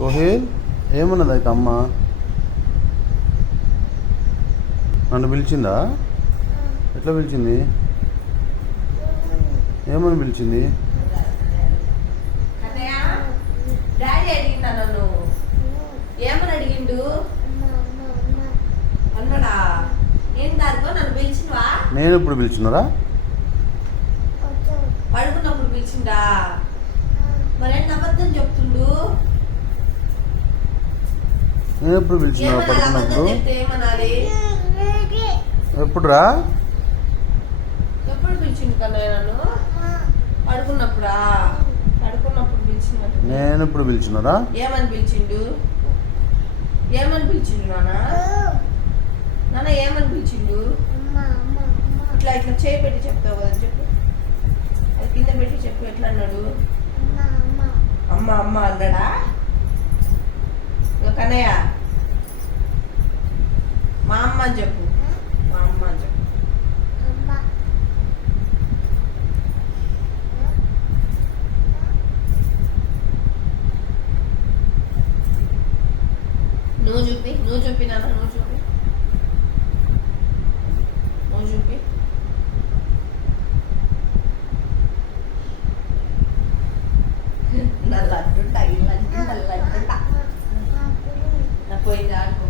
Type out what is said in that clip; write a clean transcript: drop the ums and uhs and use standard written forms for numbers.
కోహేల్ ఏమన్నది అయితే అమ్మ? నన్ను పిలిచిందా? ఎట్లా పిలిచింది? ఏమని పిలిచింది? డాడీ అడిగిందా నన్ను? ఏమని అడిగిండు? అన్నాడా? ఏం దారితో నన్ను పిలిచినవా? నేను ఎప్పుడు పిలిచినారా? పడుకున్నప్పుడు పిలిచిందా? మరేంటి అబద్ధం చెప్తుండు? నేను ఎప్పుడు పిలిచినా పడుకున్నప్పుడు? ఏమనాలి? ఎప్పుడురా? ఎప్పుడు పిలిచిండు కన్నా నన్ను? పడుకున్నప్పుడా? పడుకున్నప్పుడు పిలిచినట్టు. నేను ఎప్పుడు పిలిచినారా? ఏమని పిలిచిండు? ఏమని పిలిచిండు నాన్న? నాన్న ఏమని పిలిచిండు? ఇట్లా ఇట్లా చేయి పెట్టి చెప్తావు కదా, చెప్పు. అది కింద పెట్టి చెప్పు. ఎట్లా అన్నాడు? అమ్మ అమ్మ అన్నాడా? కన్నయ్య మా అమ్మ అని చెప్పు. మా అమ్మ అని చెప్పు. నువ్వు చూపి, నువ్వు చూపి నాన్న, నువ్వు చూపి, నువ్వు చూపి. నల్లంటుంటా, ఇల్లంటుంటా, నల్లంటుంటా. నా పోయింది ఆడుకో.